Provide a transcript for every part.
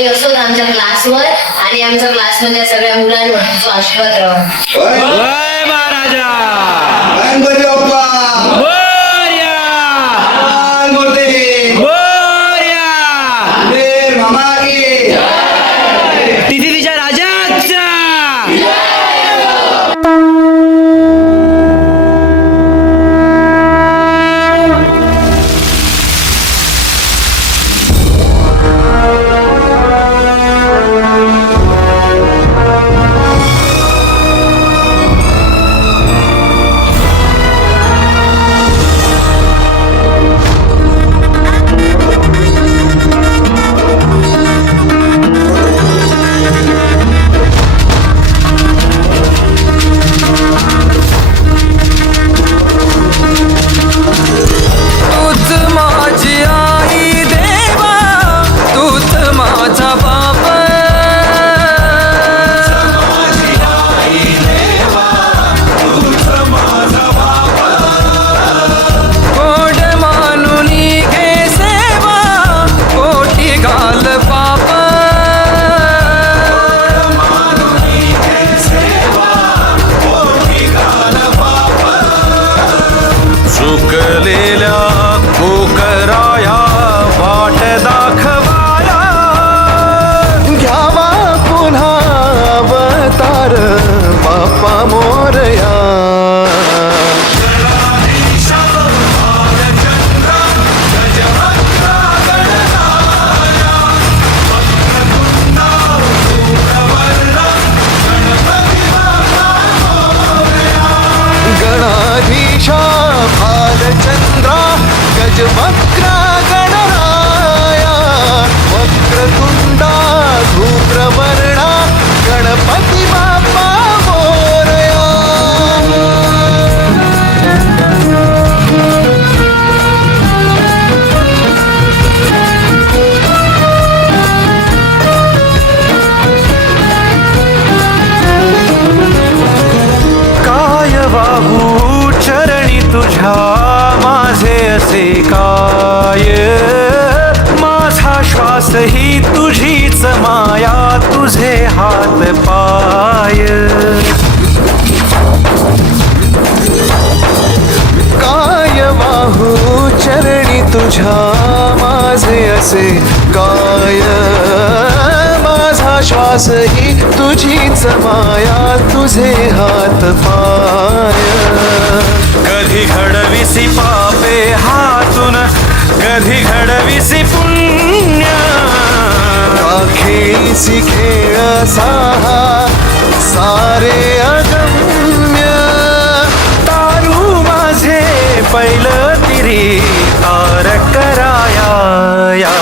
खाली असोत आमच्या क्लासवर आणि आमच्या क्लासमधल्या सगळ्या मुलांवर तुझा आशीर्वाद राहा. जय महाराजा गणपती बाप्पा मोरया मूर्ती मोरया देर मामा की तिथे तिच्या राजाचा चुकलेल्या कोकराया वाट दाखवाया घ्यावा पुन्हा अवतार बाप्पा मोरया. गणाधीशा भालचंद्रा गजवक्रा गणराया वक्रतुंडा धूम्रवर्णा गणपती बाप्पा मोरया. काय वाहू चरणी तुझ्या माझे असे काय माझा श्वास ही तुझीच माया तुझे हात पाय. काय वाहू चरणी तुझ्या माझे असे काय माझा श्वास ही तुझीच माया तुझे हात पाय. कधी घडविसी पापे हातून कधी घडविसी पुण्य खेळीसी खेळ साहा सारे अगम्य तारू माझे पहिलं तिरी तार कराया या.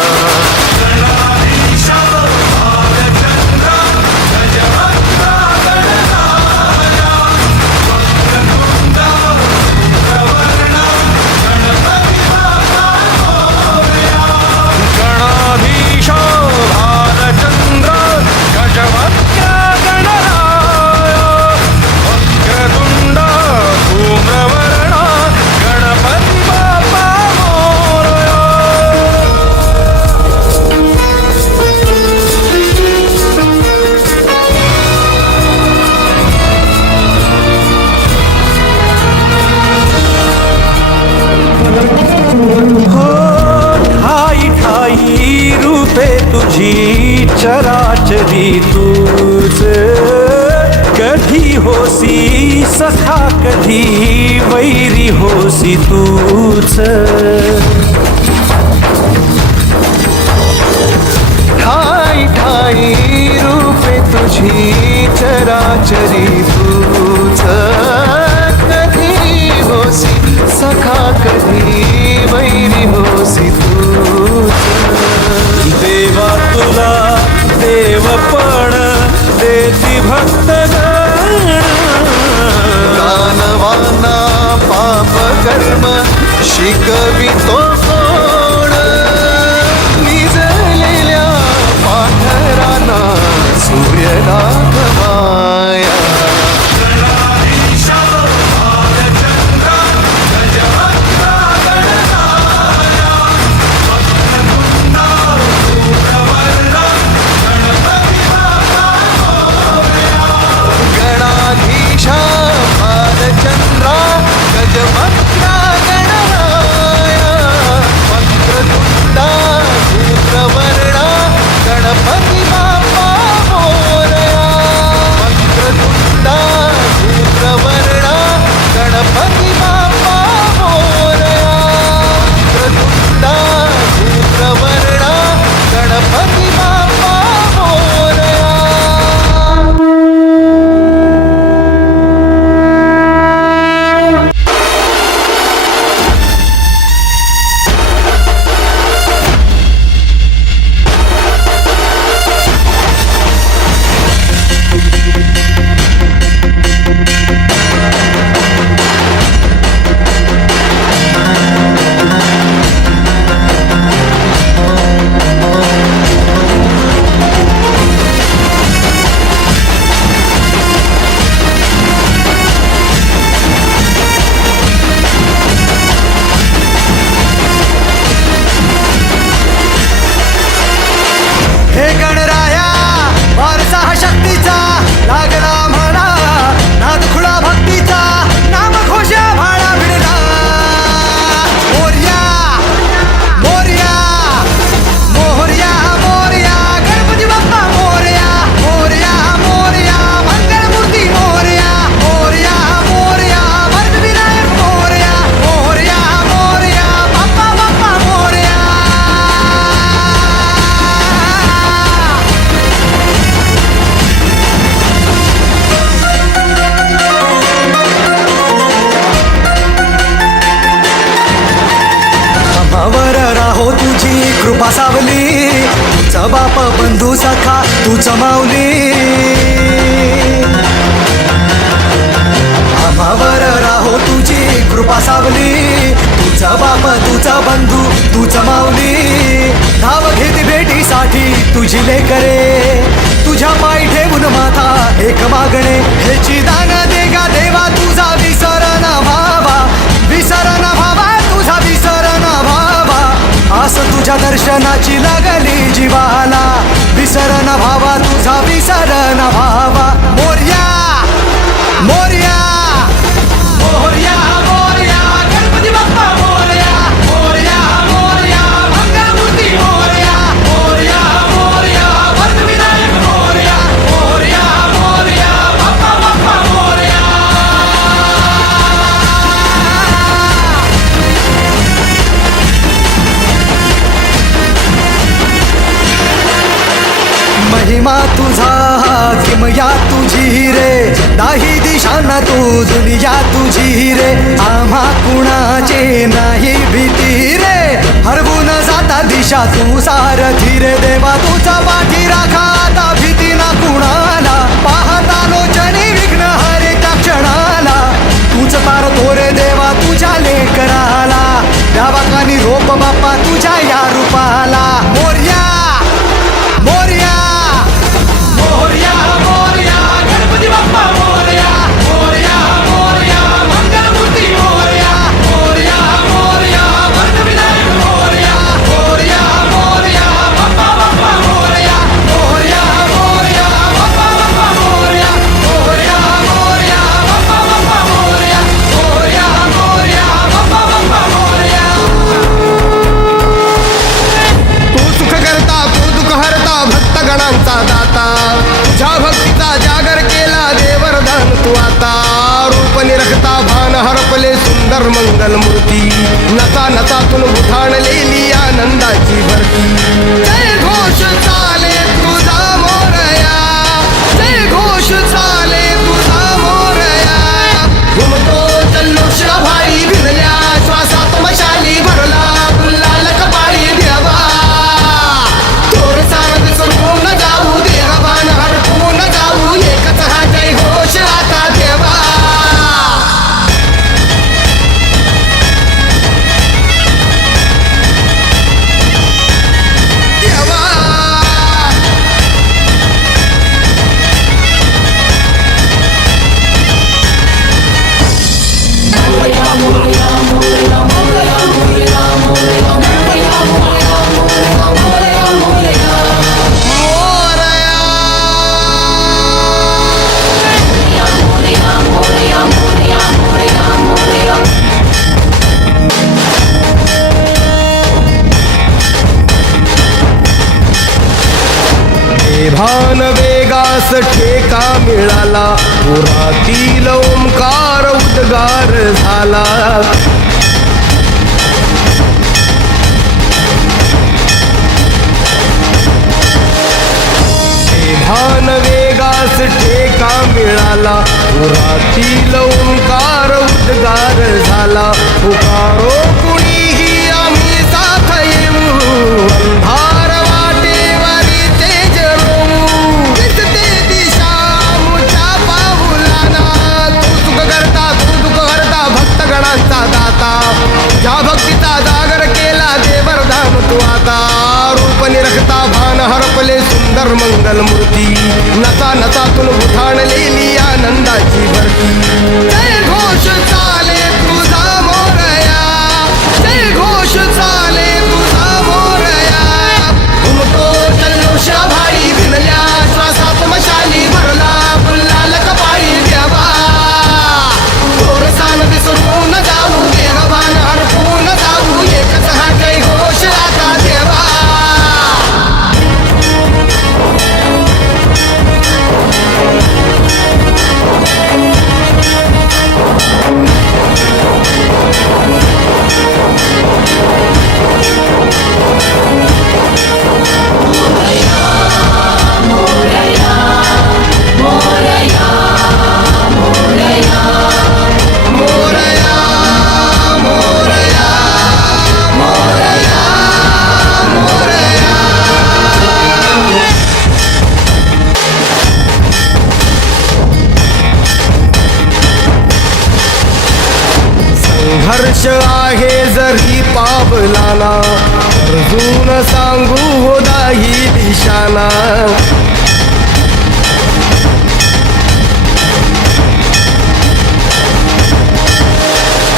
गणाधीश भालचंद्र गजवक्र गणराय वक्रतुंड धूम्रवर्ण गणपती बाप्पा मोरया. हो ठाई ठाई रूपे तुझी चराचरी तूच कधी होसी सखा कधी वैरी होसी तूच. ठाई ठाई रूपे तुझी चराचरी तूच कधी होसी सखा कधी वैरी होसी तूच. देवा तुला देवपण देती भक्तगण दानवांना पाप कर्म शिकवितो कोण निजलेल्या पाखरांना सूर्य दाखवाया. कृपा सावली, तुझा बाप बंधू सखा तुझ माऊली. आम्हावर राहो तुझी कृपा सावली, तुझा बाप तुझा बंधू तुझ माऊली. धाव घेती भेटीसाठी तुझी लेकरे, तुझ्या पाय ठेवून माथा एक मागणे. ह्याची दान देगा देवा तुझा विसर न भावा, विसर न भावा तुझा विसर न भावा. आस तुझ्या दर्शनाची लागली जीवाला, विसर न भावा तुझा विसर न भावा. मोरया मोरया मोरया मोरया गणपती बाप्पा मोरया, मोरया मोरया मंगलमूर्ती मोरया, मोरया मोरया वरदविनायक मोरया, मोरया मोरया बाप्पा बाप्पा मोरया. महिमा तुझा किमया तुझी रे, दाही दिशांना तू दुनिया तुझी रे. आम्हा कुणाचे नाही भीती रे, हरवून जाता दिशा तू सारथी रे. देवा तुझा पाठी राखा आता भीती ना कुणाला, पाहता लोचनी विघ्न हरे त्या क्षणाला. तूच तार तोरे देवा तुझ्या लेकराला, द्यावाकानी रोप बाप्पा तुझ्या या रूपाला. मोरया मोरया मोरया मोरया गणपती बाप्पा मोरया, मोरया मोरया मंगलमूर्ती मोरया, मोरया मोरया वरदविनायक मोरया, मोरया मोरया बाप्पा बाप्पा मोरया, मोरया मोरया बाप्पा बाप्पा मोरया, मोरया मोरया बाप्पा बाप्पा मोरया, मोरया मोरया बाप्पा बाप्पा मोरया. तू सुख करता तू दुःख हरता भक्त गणांचा दाता, तुझ्या भक्तीचा जागर केला देवरदान तू आता. रूप निरखता भान हरपले सुंदर मंगल मूर्ती, नचा नचातून उठाणलेली आनंदाची भरती. जय घोष चाले तुझा मोरया, जय घोष चाले तुझा मोरया. घुमतो जल्लोष भाई भिरल्या श्वासात मशाली भरला, गुल्लाल कपाळी देवा. तोर सारथ सरकून जाऊ, देहभान हरपून जाऊ, एकच हा जय घोष आता देवा. देवा भान वेगास ठेका मिळाला, पुरातील ओंकार उद्गार झाला. भान वेगास ठेका मिळाला, पुरातील ओंकार उद्गार झाला. पुकारो कुणीही आम्ही साथ येऊ, अंधार वाटेवारी तेज रोवू. दिसते दिशा मुच्या पाऊलाना, तू सुख करता तू दुःख हरता भक्त गणांचा दाता. ज्या भक्तीचा जागर केला देवरधाम तू आता. रूप निरखता भान हरपले सुंदर मंगल मूर्ती, नचा नचातून उठाणलेली आनंदाची भरती. जय घोष चाले तुझा मोरया, जय घोष चाले तुझा मोरया. घुमतो जल्लोष भाई भिनल्या श्वासात मशाली भरला, गुल्लाल कपाळी देवा. तोर सान विसरून जाऊ, देहभान हरपून जाऊ, एकच हा जय घोष आता देवा. नाना अर्जुन सांगू हो दाही दिशाना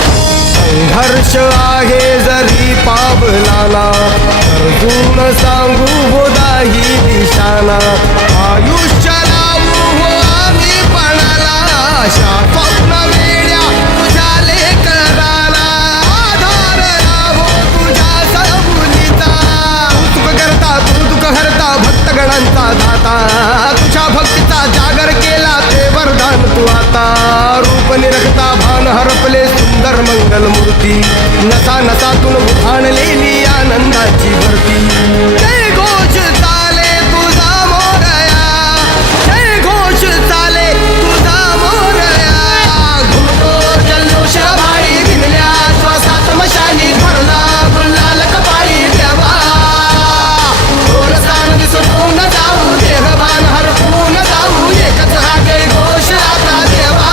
संघर्ष आहे जरी पावलाना अर्जुन सांगू हो दाही दिशाना आयुष्य लावू हो आम्ही पणाला अशा स्वप्न वेड्या तुझ्या लेकराला आधार लाभो तुझ्या सबुलीचा तू सुख करता तू दुःख हरता भक्तगणांचा दाता तुझ्या भक्तीचा जागर केला ते वरदान तू आता रूप निरखता भान हरपले सुंदर मंगल मूर्ती नसा नसातून उभाणलेली आनंदाची भरती जय घोष चाले तुझा मोरया जय घोष चाले तुझा मोरया घुमतो जल्लोष भाई दिनल्या श्वासात मशाली भरला गुलाल कपाळी देवा थोरसान दिसतो न जाऊ देहभान हरपून जाऊ एकच हा जय घोष आता देवा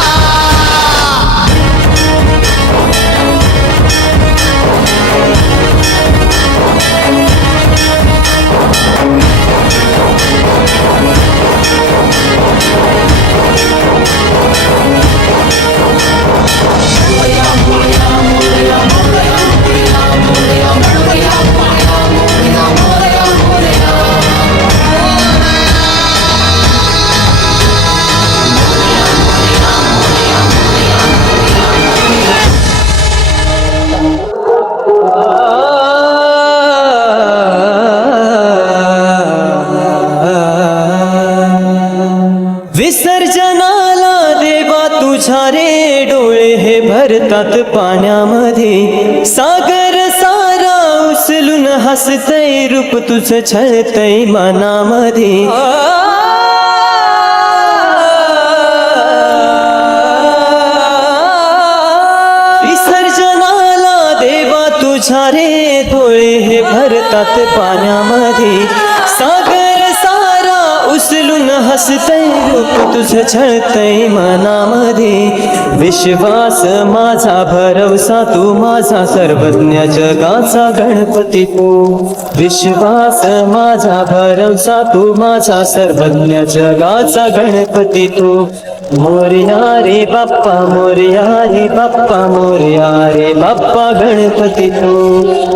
विसर्जनाला देवा तुझ्या रे डोळे हे भरतात पाण्यामध्ये सागर सारा उचलून हसतय रूप तुझं छळतय मनामध्ये विसर्जनाला देवा तुझ्या रे डोळे हे भरतात पाण्यामध्ये सागर उचलून हसतय रूप तुझं छळतय मनामध्ये विश्वास माझा भरवसा तू माझा सर्वज्ञ जगाचा गणपती तू विश्वास माझा भरवसा तू माझा सर्वज्ञ जगाचा गणपती तू मोरया रे बाप्पा मोरया रे बाप्पा मोरया रे बाप्पा गणपती तू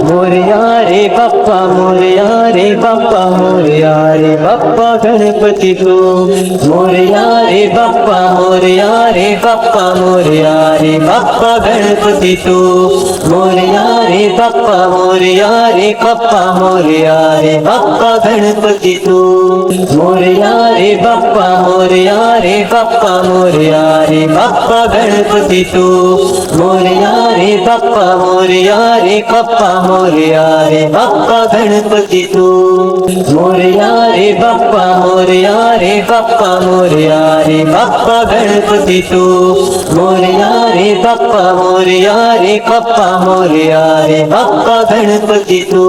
मोरया रे बाप्पा मोरया रे बाप्पा मोरया रे बाप्पा गणपती तू मोरया रे बाप्पा मोरया रे बाप्पा मोरया रे बाप्पा गणपती तू मोरया रे बाप्पा मोरया रे बाप्पा मोरया रे बाप्पा गणपती तू मोरया रे बाप्पा मोरया रे बाप्पा मोरया रे बाप्पा गणपती तू मोरया रे बाप्पा मोरया रे बाप्पा मोरया रे बाप्पा गणपती तू मोरया रे बाप्पा मोरया रे बाप्पा मोरया रे बाप्पा गणपती तू मोरया रे बाप्पा मोरया रे बाप्पा मोरया रे बाप्पा गणपती तू